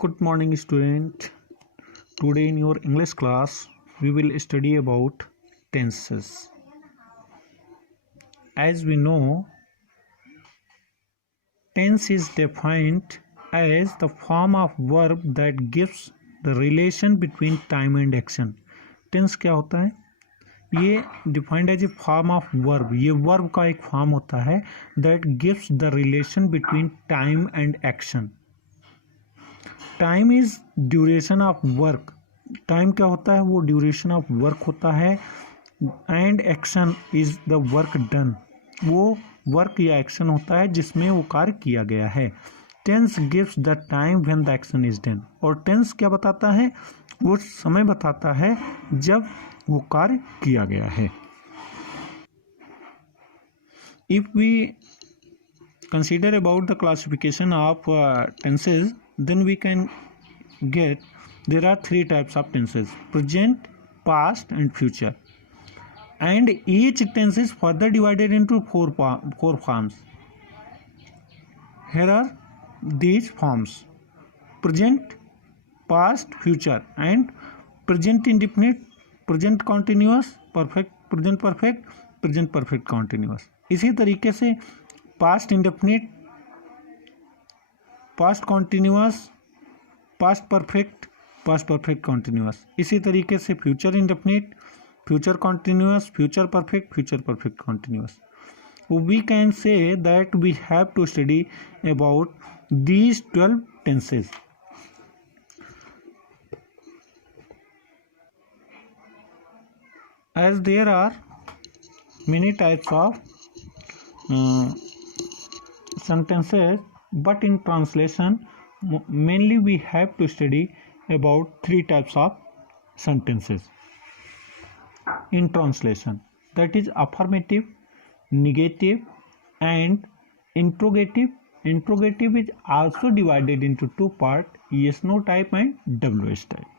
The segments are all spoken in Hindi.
Good morning, student. Today in your English class, we will study about tenses. As we know, tense is defined as the form of verb that gives the relation between time and action. Tense क्या होता है? ये defined as a form of verb. ये वर्ब का एक फॉर्म होता है that gives the relation between time and action. Time is duration of work. Time क्या होता है? वो ड्यूरेशन ऑफ वर्क होता है. And action is the work done. वो वर्क या एक्शन होता है जिसमें वो कार्य किया गया है. Tense gives the time when the action is done. और टेंस क्या बताता है? वो समय बताता है जब वो कार्य किया गया है. If we consider about the classification of tenses, then we can get there are three types of tenses: present, past and future, and each tense is further divided into four forms. Here are these forms: present, past, future, and present indefinite, present continuous, perfect, present perfect, present perfect continuous. इसी तरीके से past indefinite, past continuous, past perfect continuous. इसी तरीके से future indefinite, future continuous, future perfect continuous. We can say that we have to study about these 12 tenses. As there are many types of sentences, but in translation mainly we have to study about three types of sentences in translation, that is affirmative, negative and interrogative. Interrogative is also divided into two parts: yes no type and ws type.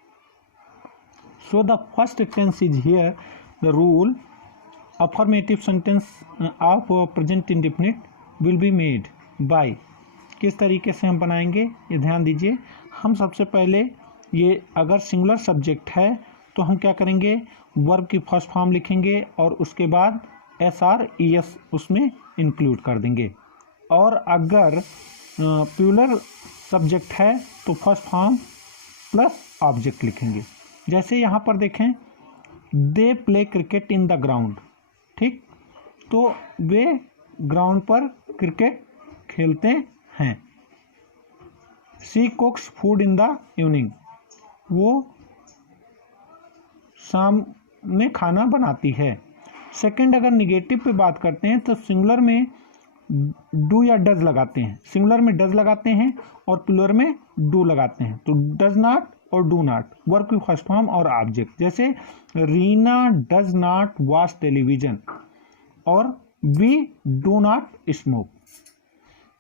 So the first tense is here. The rule: affirmative sentence of present indefinite will be made by. किस तरीके से हम बनाएंगे ये ध्यान दीजिए. हम सबसे पहले ये अगर सिंगुलर सब्जेक्ट है तो हम क्या करेंगे? वर्ब की फर्स्ट फॉर्म लिखेंगे और उसके बाद SR ES उसमें इंक्लूड कर देंगे. और अगर प्लूरल सब्जेक्ट है तो फर्स्ट फॉर्म प्लस ऑब्जेक्ट लिखेंगे. जैसे यहाँ पर देखें, they play cricket in the ground. ठीक, तो वे ग्राउंड पर क्रिकेट खेलते हैं. She कुक्स food in the evening. वो शाम में खाना बनाती है. सेकंड, अगर निगेटिव पे बात करते हैं तो सिंगुलर में डू या डज लगाते हैं. सिंगुलर में डज लगाते हैं और प्लूरल में डू लगाते हैं. तो डज नॉट और डू नॉट, वर्ब की फर्स्ट फॉर्म और ऑब्जेक्ट. जैसे Reena does not watch television और वी डू नॉट स्मोक.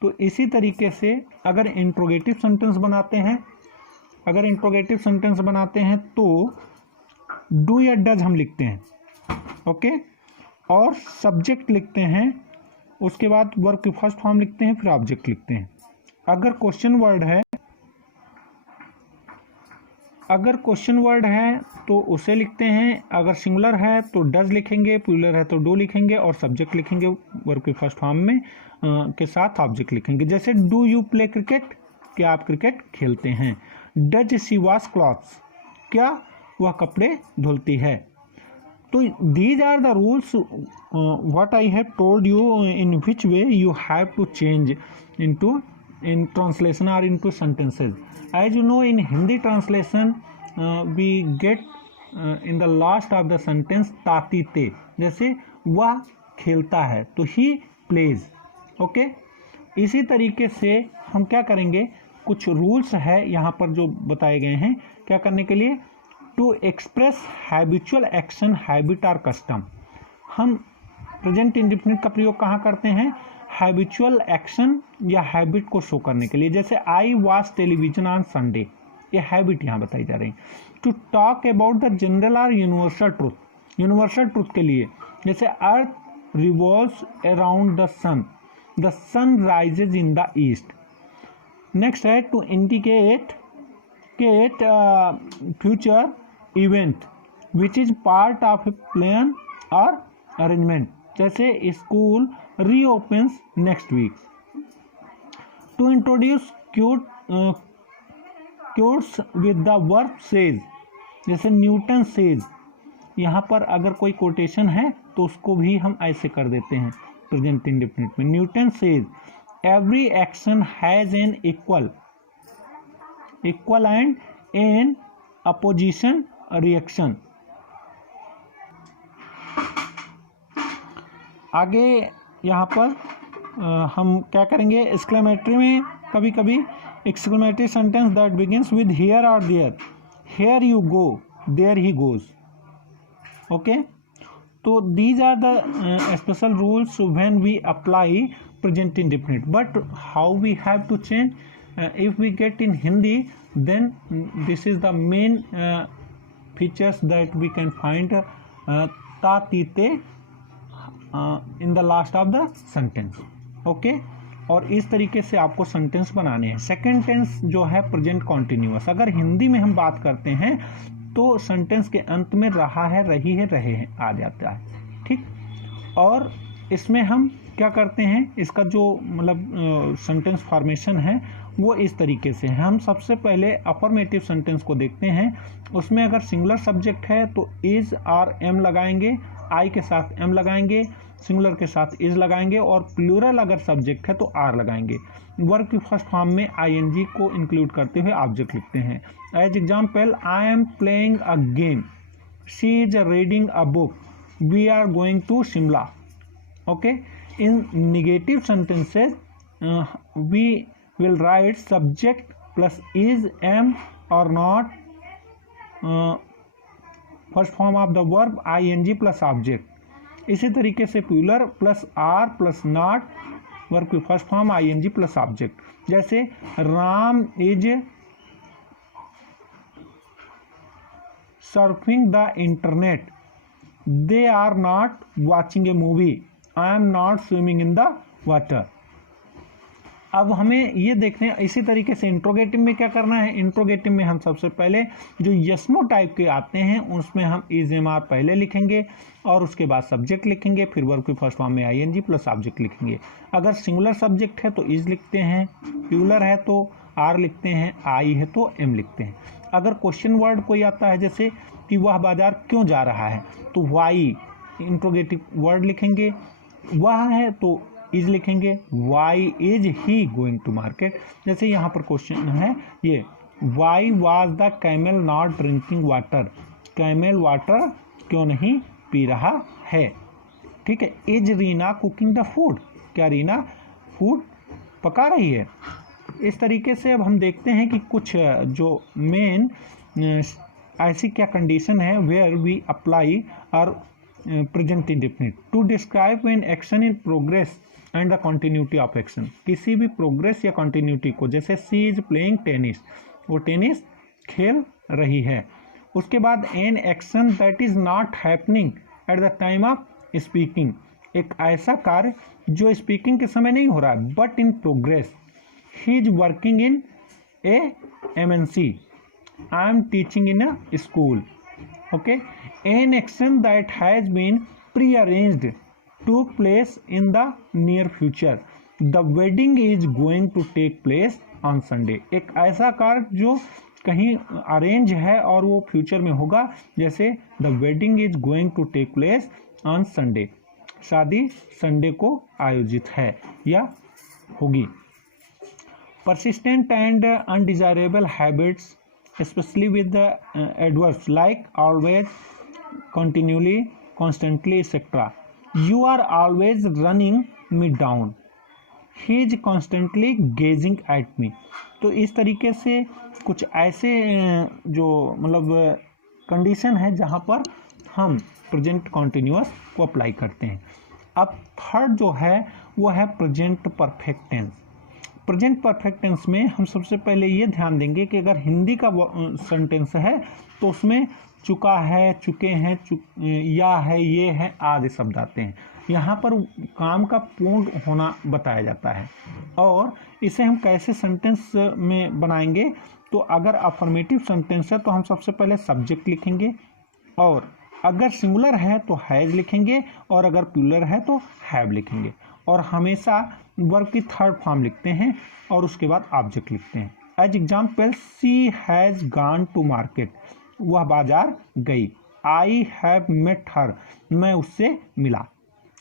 तो इसी तरीके से अगर इंट्रोगेटिव सेंटेंस बनाते हैं तो डू या डज हम लिखते हैं. ओके, और सब्जेक्ट लिखते हैं, उसके बाद वर्ब की फर्स्ट फॉर्म लिखते हैं, फिर ऑब्जेक्ट लिखते हैं. अगर क्वेश्चन वर्ड है तो उसे लिखते हैं. अगर सिंगुलर है तो डज लिखेंगे, प्लूरल है तो डू लिखेंगे और सब्जेक्ट लिखेंगे वर्ब की फर्स्ट फॉर्म में के साथ ऑब्जेक्ट लिखेंगे. जैसे डू यू प्ले क्रिकेट, क्या आप क्रिकेट खेलते हैं. डज शी वॉश क्लॉथ्स, क्या वह कपड़े धुलती है. तो these are the rules what I have told you in which way you have to change in translation or into sentences. As you know, in Hindi translation we get in the last of the sentence ताती ते. जैसे वह खेलता है तो he plays. ओके, इसी तरीके से हम क्या करेंगे? कुछ रूल्स है यहाँ पर जो बताए गए हैं क्या करने के लिए. To express habitual action, habit और कस्टम. हम प्रेजेंट इंडेफिनिट का प्रयोग कहाँ करते हैं? हैबिचुअल एक्शन या हैबिट को शो करने के लिए. जैसे I watch television on Sunday, ये हैबिट यहाँ बताई जा रही. To talk about the general और यूनिवर्सल ट्रूथ, यूनिवर्सल ट्रूथ के लिए जैसे earth revolves around the sun rises in the east. Next है to indicate communicate future event which is part of a plan or arrangement. जैसे school reopens next week. To introduce quotes with the verb says, जैसे न्यूटन सेज, यहाँ पर अगर कोई कोटेशन है तो उसको भी हम ऐसे कर देते हैं प्रेजेंट इंडेफिनिट में. Newton says every action has an equal and an opposition reaction. आगे यहाँ पर हम क्या करेंगे, एक्सक्लेमेटरी में कभी कभी exclamatory sentence that begins with here और there, here you go there he goes. Okay, तो these are the special rules when we apply present indefinite. But how we have to change if we get in Hindi, then this is the main features that we can find ta tite in the last of the sentence. Okay, और इस तरीके से आपको सेंटेंस बनाने हैं. सेकेंड टेंस जो है प्रेजेंट कॉन्टिन्यूअस, अगर हिंदी में हम बात करते हैं तो सेंटेंस के अंत में रहा है, रही है, रहे हैं आ जाता है. ठीक, और इसमें हम क्या करते हैं, इसका जो मतलब सेंटेंस फॉर्मेशन है वो इस तरीके से है. हम सबसे पहले अफर्मेटिव सेंटेंस को देखते हैं. उसमें अगर सिंगुलर सब्जेक्ट है तो इज और एम लगाएंगे, आई के साथ एम लगाएंगे, सिंगुलर के साथ इज लगाएंगे, और प्लूरल अगर सब्जेक्ट है तो आर लगाएंगे. वर्ब की फर्स्ट फॉर्म में आईएनजी को इंक्लूड करते हुए ऑब्जेक्ट लिखते हैं. As example, I am playing a game, she is reading a book, we are going to Shimla. Okay, in negative sentences we will write subject plus is, am or not, first form of the verb ing plus object. इसी तरीके से plural plus are plus not, verb की first form ing plus object. जैसे Ram is surfing the internet, they are not watching a movie, I am not swimming in the water. अब हमें ये देखते हैं इसी तरीके से इंट्रोगेटिव में क्या करना है. इंट्रोगेटिव में हम सबसे पहले जो यस नो टाइप के आते हैं उसमें हम इज एम आर पहले लिखेंगे और उसके बाद सब्जेक्ट लिखेंगे, फिर वर्ब की फर्स्ट फॉर्म में आईएनजी प्लस ऑब्जेक्ट लिखेंगे. अगर सिंगुलर सब्जेक्ट है तो इज लिखते हैं, प्लूरल है तो आर लिखते हैं, आई है तो एम लिखते हैं. अगर क्वेश्चन वर्ड कोई आता है जैसे कि वह बाजार क्यों जा रहा है तो वाई इंट्रोगेटिव वर्ड लिखेंगे, वह है तो इज लिखेंगे, why is he going to market. जैसे यहाँ पर क्वेश्चन है ये, why was the camel not drinking water, camel water क्यों नहीं पी रहा है. ठीक है, is Reena cooking the food, क्या रीना फूड पका रही है. इस तरीके से अब हम देखते हैं कि कुछ जो मेन ऐसी क्या कंडीशन है where we apply our present indefinite. To describe an action in progress and the continuity of action, किसी भी प्रोग्रेस या कंटिन्यूटी को, जैसे सी इज प्लेइंग टेनिस, वो टेनिस खेल रही है. उसके बाद an action that is not happening at the time of speaking, एक ऐसा कार्य जो स्पीकिंग के समय नहीं हो रहा है but in progress. He is working in a MNC, I am teaching in a school. Okay, an action that has been pre arranged took place in the near future, the wedding is going to take place on Sunday. एक ऐसा कार्य जो कहीं अरेंज है और वो फ्यूचर में होगा, जैसे the wedding is going to take place on Sunday, शादी संडे को आयोजित है या होगी. persistent and undesirable habits especially with the adverbs like always, continually, constantly etc. You are always running me down, he is constantly gazing at me. तो इस तरीके से कुछ ऐसे जो मतलब कंडीशन है जहाँ पर हम प्रेजेंट कॉन्टिन्यूअस को अप्लाई करते हैं. अब थर्ड जो है वो है present perfect tense. Present perfect tense में हम सबसे पहले ये ध्यान देंगे कि अगर हिंदी का सेंटेंस है तो उसमें चुका है, चुके हैं, या है, ये है आदि शब्द आते हैं. यहाँ पर काम का पूर्ण होना बताया जाता है. और इसे हम कैसे सेंटेंस में बनाएंगे तो अगर अफर्मेटिव सेंटेंस है तो हम सबसे पहले सब्जेक्ट लिखेंगे, और अगर सिंगुलर है तो हैज लिखेंगे, और अगर प्लूरल है तो हैव लिखेंगे, और हमेशा वर्ब की थर्ड फॉर्म लिखते हैं और उसके बाद ऑब्जेक्ट लिखते हैं। As example, she has gone to market, वह बाजार गई। आई हैव मेट हर, मैं उससे मिला।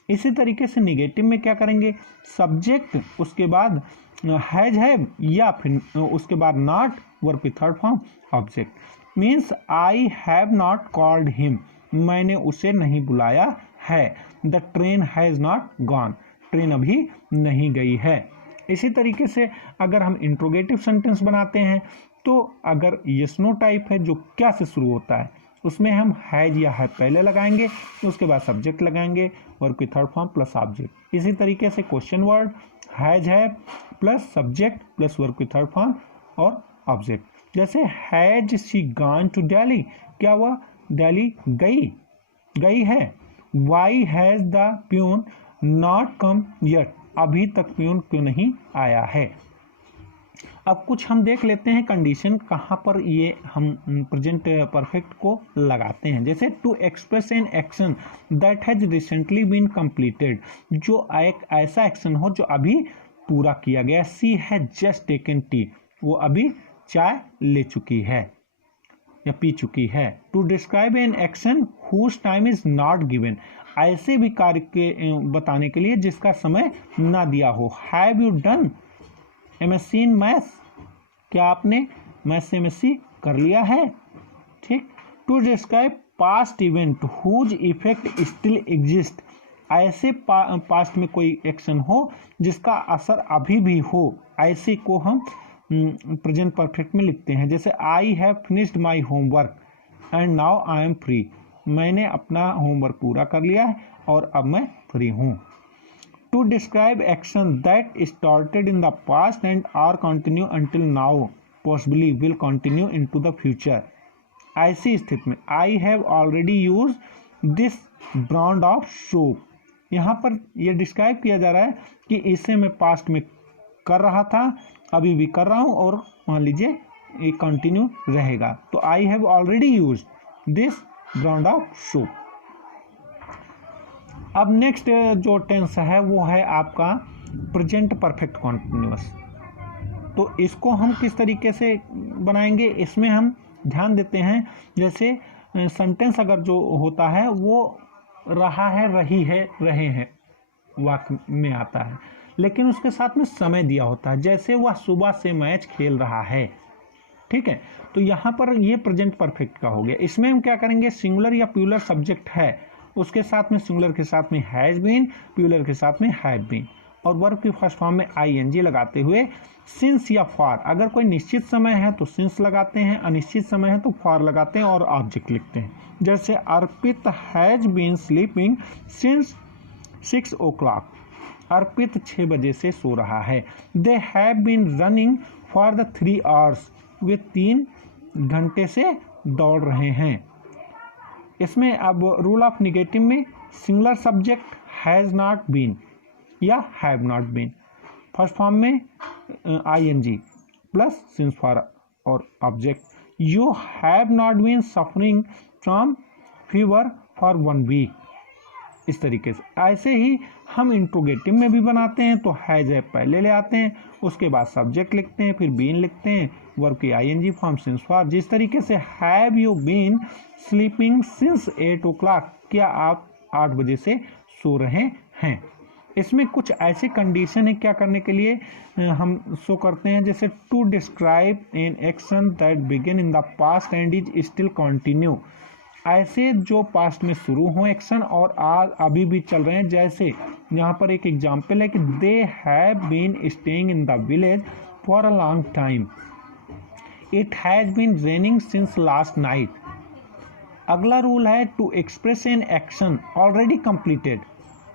इसी तरीके से निगेटिव में क्या करेंगे, सब्जेक्ट उसके बाद हैज हैव, या फिर उसके बाद नॉट, वर्ब की third form object. Means I have not called him, मैंने उसे नहीं बुलाया है। The train has not gone, train अभी नहीं गई है। इसी तरीके से अगर हम इंट्रोगेटिव सेंटेंस बनाते हैं तो अगर यस नो टाइप है जो क्या से शुरू होता है, उसमें हम हैज या हैव पहले लगाएंगे, उसके बाद सब्जेक्ट लगाएंगे, वर्ब की थर्ड फॉर्म प्लस ऑब्जेक्ट। इसी तरीके से question word has have plus subject plus verb की थर्ड फॉर्म और ऑब्जेक्ट। जैसे has she gone to Delhi, क्या हुआ, दिल्ली गई है। Why has the peon not come yet, अभी तक प्यून क्यों नहीं आया है। अब कुछ हम देख लेते हैं कंडीशन कहाँ पर ये हम प्रेजेंट परफेक्ट को लगाते हैं। जैसे to express an action that has recently been completed, जो एक ऐसा एक्शन हो जो अभी पूरा किया गया। सी हैज जस्ट टेकन टी, वो अभी चाय ले चुकी है या पी चुकी है। To describe an action whose time is not given, ऐसे भी कार्य के बताने के लिए जिसका समय ना दिया हो। Have you done MSc in maths, क्या आपने मैथ्स से एमएससी कर लिया है। ठीक। To describe past event whose effect still exist, ऐसे पास्ट में कोई एक्शन हो जिसका असर अभी भी हो, ऐसे को हम प्रेजेंट परफेक्ट में लिखते हैं। जैसे I have finished my homework and now I am free, मैंने अपना होमवर्क पूरा कर लिया है और अब मैं फ्री हूँ। To describe action that started in the past and are continue until now possibly will continue into the future, ऐसी स्थिति में I have already use this brand of soap, यहाँ पर यह डिस्क्राइब किया जा रहा है कि इसे मैं पास्ट में कर रहा था, अभी भी कर रहा हूँ, और मान लीजिए ये कंटिन्यू रहेगा। तो आई have already use this brand of soap. अब नेक्स्ट जो टेंस है वो है आपका प्रेजेंट परफेक्ट कॉन्टिन्यूअस। तो इसको हम किस तरीके से बनाएंगे, इसमें हम ध्यान देते हैं। जैसे सेंटेंस अगर जो होता है वो रहा है, रही है, रहे हैं वाक्य में आता है, लेकिन उसके साथ में समय दिया होता है। जैसे वह सुबह से मैच खेल रहा है, ठीक है, तो यहाँ पर ये प्रेजेंट परफेक्ट का हो गया। इसमें हम क्या करेंगे, सिंगुलर या प्लूरल सब्जेक्ट है, उसके साथ में सिंगुलर के साथ में हैज बीन, प्लूरल के साथ में हैव बीन, और वर्ब की फर्स्ट फॉर्म में आईएनजी लगाते हुए सिंस या फॉर, अगर कोई निश्चित समय है तो सिंस लगाते हैं, अनिश्चित समय है तो फॉर लगाते हैं और ऑब्जेक्ट लिखते हैं। जैसे Arpit has been sleeping since 6 o'clock, Arpit 6 बजे से सो रहा है। They have been running for the 3 hours, वे 3 घंटे से दौड़ रहे हैं। इसमें अब रूल ऑफ निगेटिव में singular subject has not been या have not been, first form में आईएनजी प्लस सिंस फॉर और object. You have not been suffering from fever for 1 week, इस तरीके से। ऐसे ही हम इंट्रोगेटिव में भी बनाते हैं, तो हैज है पहले ले आते हैं, उसके बाद सब्जेक्ट लिखते हैं, फिर बीन लिखते हैं, वर्ब की आईएनजी फॉर्म सिंस फॉर। जिस तरीके से have you been sleeping since 8 o'clock, क्या आप 8 बजे से सो रहे हैं। इसमें कुछ ऐसे कंडीशन है क्या करने के लिए हम शो करते हैं, जैसे to describe an action that begin in the past and is still continue, ऐसे जो पास्ट में शुरू हो एक्शन और आज अभी भी चल रहे हैं। जैसे यहाँ पर एक एग्जाम्पल है कि they have been staying in the village for a long time, it has been raining since last night. अगला रूल है to express an action already completed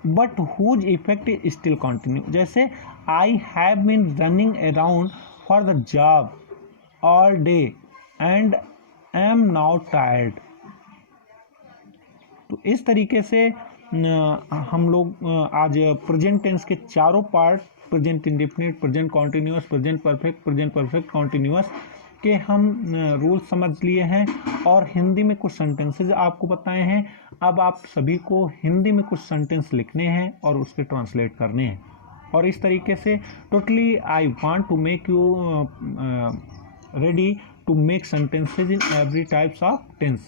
but whose effect is still continue. जैसे I have been running around for the job all day and am now tired. तो इस तरीके से हम लोग आज प्रेजेंट टेंस के चारों part, present indefinite, present continuous, present perfect continuous, के हम रूल समझ लिए हैं और हिंदी में कुछ सेंटेंसेज आपको बताए हैं। अब आप सभी को हिंदी में कुछ सेंटेंस लिखने हैं और उसके ट्रांसलेट करने हैं, और इस तरीके से totally I want to make you ready to make sentences in every types of tense,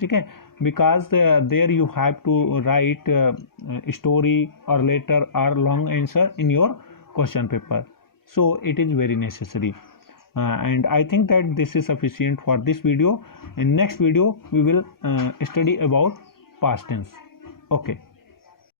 ठीक है, because there you have to write story और लेटर और long answer in your question paper, so it is very necessary, and I think that this is sufficient for this video. In next video we will study about past tense. Okay.